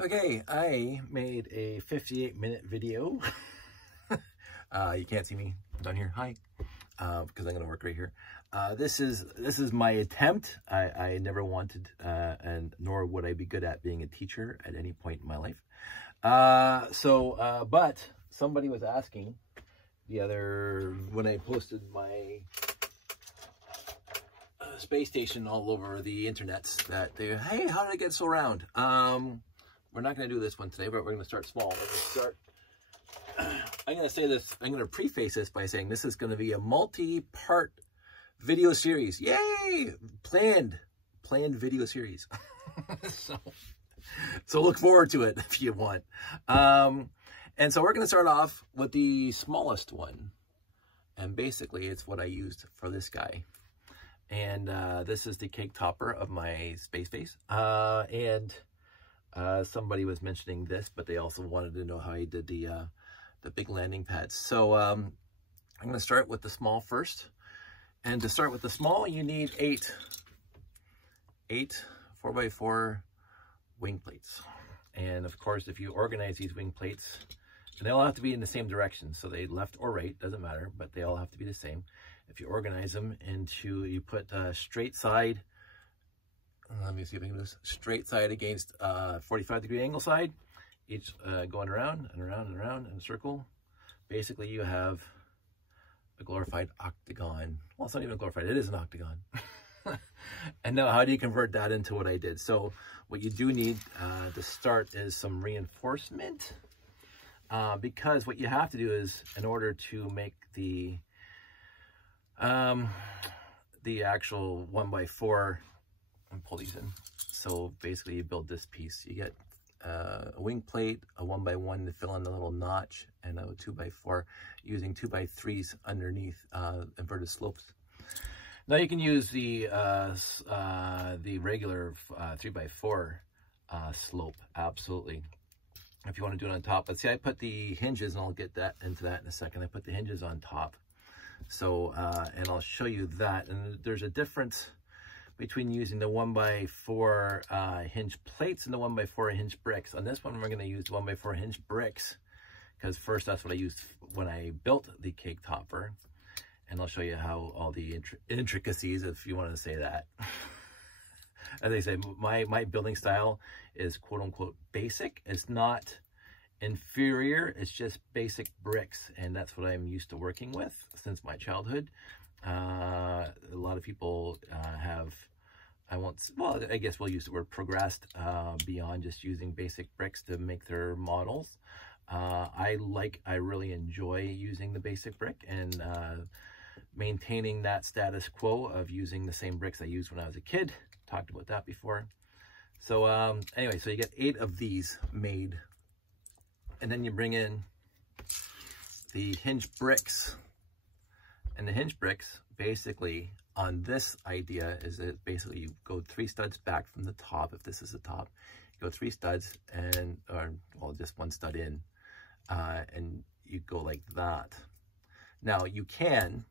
Okay, I made a 58-minute video. You can't see me down here. Hi, because I'm going to work right here. This is my attempt. I never wanted, and nor would I be good at being a teacher at any point in my life. But somebody was asking when I posted my space station all over the internet that hey, how did I get so round? We're not going to do this one today, but we're going to start small. I'm going to say this, I'm going to preface this by saying this is going to be a multi-part video series. Yay! Planned video series. So look forward to it if you want. And so we're going to start off with the smallest one. And basically it's what I used for this guy. And this is the cake topper of my space base. Somebody was mentioning this, but they also wanted to know how I did the big landing pads. So I'm going to start with the small first. And to start with the small, you need eight 4x4 wing plates. And of course, if you organize these wing plates, and they all have to be in the same direction, so they left or right, doesn't matter, but they all have to be the same. If you organize them into, you put straight side, let me see if I can do this, straight side against 45-degree angle side, each going around and around and around in a circle. Basically, you have a glorified octagon. Well, it's not even glorified, it is an octagon. And now how do you convert that into what I did? So what you do need to start is some reinforcement, because what you have to do is, in order to make the actual 1x4, and pull these in. So basically you build this piece. You get a wing plate, a 1x1 to fill in the little notch, and a 2x4 using 2x3s underneath inverted slopes. Now you can use the regular 3x4 slope, absolutely, if you want to do it on top. But see, I put the hinges, and I'll get into that in a second. I put the hinges on top. So, and I'll show you that. And there's a difference between using the 1x4 hinge plates and the 1x4 hinge bricks. On this one, we're going to use the 1x4 hinge bricks, because first, that's what I used when I built the cake topper. And I'll show you how all the intricacies, if you want to say that. As I say, my building style is quote unquote basic. It's not inferior, it's just basic bricks, and that's what I'm used to working with since my childhood. A lot of people have, I guess we'll use the word progressed beyond just using basic bricks to make their models. I really enjoy using the basic brick and maintaining that status quo of using the same bricks I used when I was a kid. Talked about that before. So anyway, so you get 8 of these made, and then you bring in the hinge bricks. And the hinge bricks, basically, on this idea, is that basically you go 3 studs back from the top. If this is the top, you go 3 studs or just 1 stud in, and you go like that. Now you can,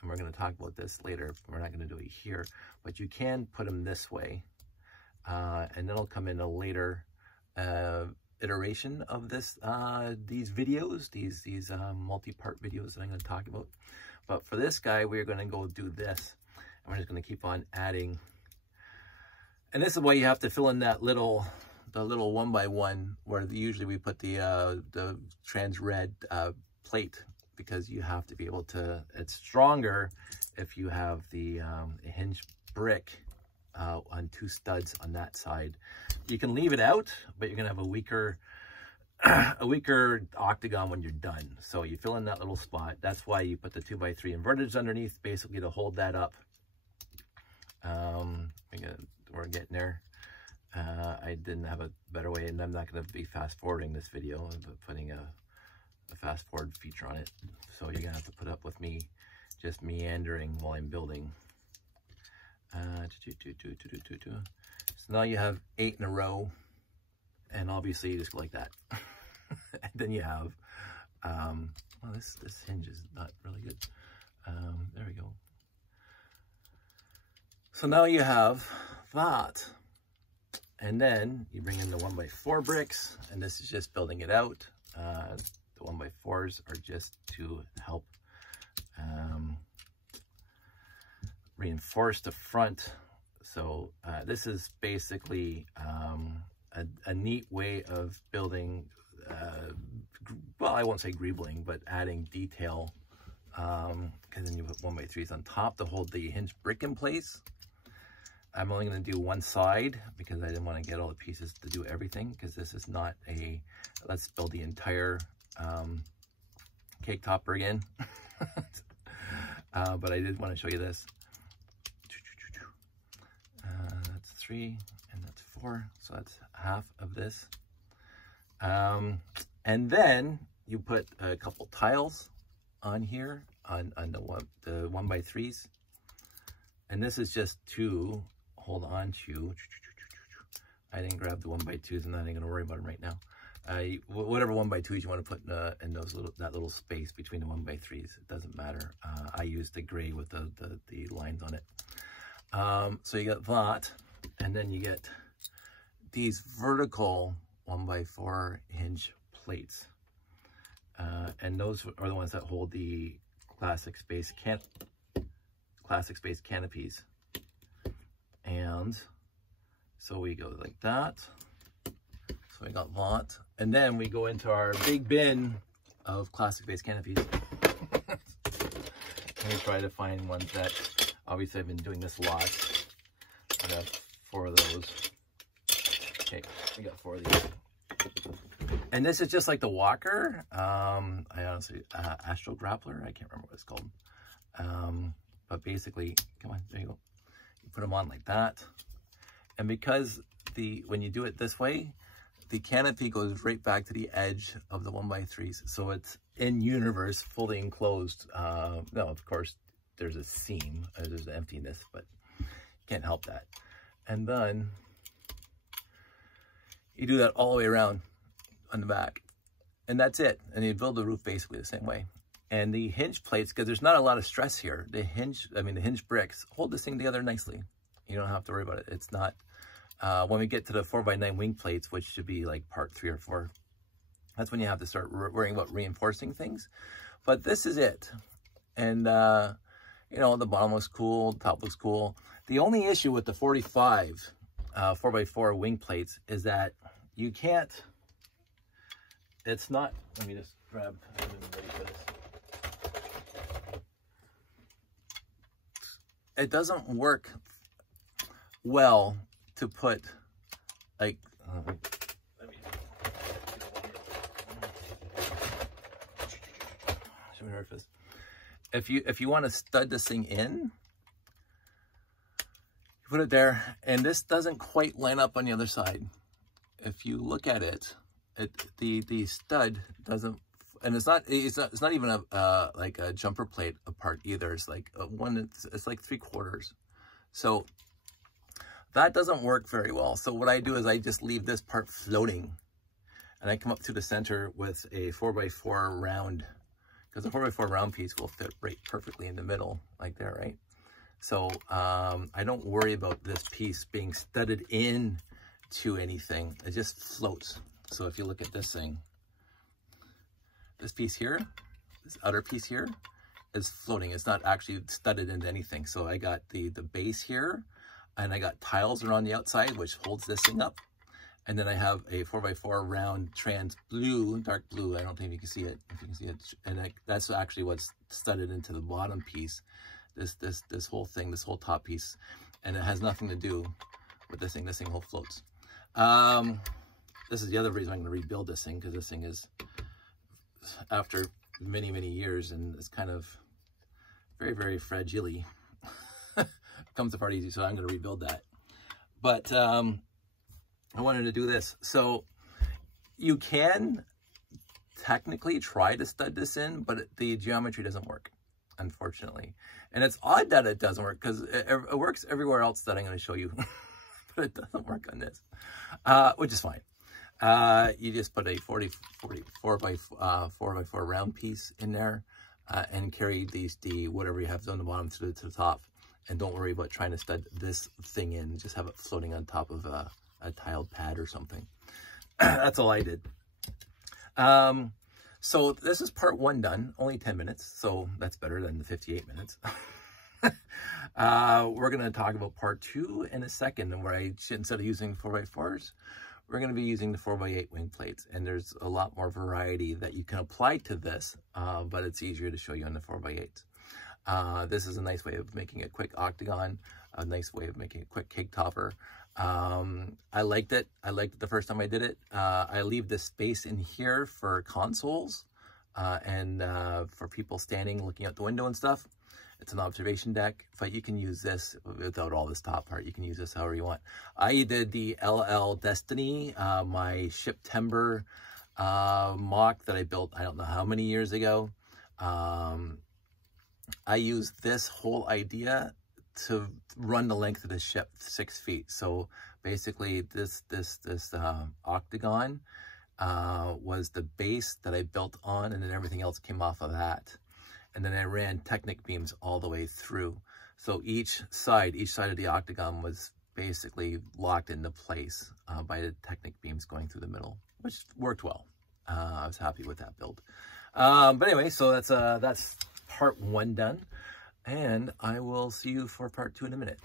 and we're going to talk about this later, we're not going to do it here, but you can put them this way, and then it'll come in a later iteration of this, these videos, these multi-part videos that I'm going to talk about. But for this guy, we're going to go do this, and we're just going to keep on adding. And this is why you have to fill in the little 1x1 where usually we put the trans red plate, because you have to be able to, it's stronger if you have the hinge brick on 2 studs on that side. You can leave it out, but you're going to have a weaker octagon when you're done. So you fill in that little spot. That's why you put the 2x3 inverteds underneath, basically to hold that up. We're getting there. I didn't have a better way, and I'm not going to be fast forwarding this video. I'm putting a fast forward feature on it. So you're going to have to put up with me just meandering while I'm building. So now you have 8 in a row, and obviously you just go like that. And then you have, well, this hinge is not really good. There we go. So now you have that, And then you bring in the 1x4 bricks, and this is just building it out. The 1x4s are just to help reinforce the front. So this is basically a neat way of building, well, I won't say greebling, but adding detail, because then you put 1x3s on top to hold the hinge brick in place. I'm only going to do one side because I didn't want to get all the pieces to do everything, because this is not a, let's build the entire cake topper again. But I did want to show you this. That's 3 and that's 4, so that's half of this. And then you put a couple tiles on here on the 1x3s, and this is just to hold on to. I didn't grab the 1x2s, and I ain't gonna worry about them right now. Whatever 1x2s you want to put in those that little space between the 1x3s, it doesn't matter. I used the gray with the lines on it. So you got that, and then you get these vertical 1x4 hinge plates, and those are the ones that hold the classic space canopies. And so we go like that. So we got that, and then we go into our big bin of classic base canopies. Let me try to find ones that, obviously I've been doing this a lot. I got 4 of those. Okay, we got 4 of these. And this is just like the walker. I honestly, Astro Grappler, I can't remember what it's called. But basically, come on, there you go. You put them on like that. And because when you do it this way, the canopy goes right back to the edge of the 1x3s. So it's in universe, fully enclosed. No, of course, there's a seam, there's an emptiness, but you can't help that. And then you do that all the way around on the back, and that's it. And you build the roof basically the same way. And the hinge plates, because there's not a lot of stress here, the hinge bricks hold this thing together nicely. You don't have to worry about it. It's not, when we get to the 4x9 wing plates, which should be like part 3 or 4, that's when you have to start worrying about reinforcing things. But this is it. And, you know, the bottom looks cool, the top looks cool. The only issue with the 45 4x4 wing plates is that you can't, it's not, let me just grab, I'm ready for this. It doesn't work well to put, like, let me show me where it is. If you want to stud this thing in, you put it there, and this doesn't quite line up on the other side. If you look at it, the stud doesn't, and it's not even like a jumper plate apart either. It's like it's like 3/4. So that doesn't work very well. So what I do is I just leave this part floating, and I come up to the center with a 4x4 round, because the 4x4 round piece will fit right perfectly in the middle, like there, right? So I don't worry about this piece being studded in to anything. It just floats. So if you look at this thing, this piece here, this outer piece here is floating. It's not actually studded into anything. So I got the base here, and I got tiles around the outside, which holds this thing up. And then I have a 4x4 round trans blue, dark blue. I don't think you can see it. If you can see it, and that's actually what's studded into the bottom piece. This whole thing, this whole top piece, and it has nothing to do with this thing. This thing whole floats. This is the other reason I'm going to rebuild this thing, because this thing is, after many years, and it's kind of very fragile. Comes apart easy, so I'm going to rebuild that. But I wanted to do this. So you can technically try to stud this in, but the geometry doesn't work, unfortunately. And it's odd that it doesn't work, because it works everywhere else that I'm going to show you, but it doesn't work on this, which is fine. You just put a 4x4 round piece in there, and carry the whatever you have on the bottom to the top, and don't worry about trying to stud this thing in. Just have it floating on top of tiled pad or something. That's all I did. So this is part 1 done, only 10 minutes. So that's better than the 58 minutes. We're going to talk about part 2 in a second, where instead of using 4x4s, we're going to be using the 4x8 wing plates. And there's a lot more variety that you can apply to this, but it's easier to show you on the 4x8s. This is a nice way of making a quick octagon, a nice way of making a quick cake topper. I liked it. I liked it the first time I did it. I leave this space in here for consoles and for people standing, looking out the window and stuff. It's an observation deck, but you can use this without all this top part. You can use this however you want. I did the LL Destiny, my September mock that I built, I don't know how many years ago. I used this whole idea to run the length of the ship 6 feet. So basically this octagon was the base that I built on, and then everything else came off of that. And then I ran Technic beams all the way through. So each side of the octagon was basically locked into place by the Technic beams going through the middle, which worked well. I was happy with that build. But anyway, so that's part 1 done. And I will see you for part 2 in a minute.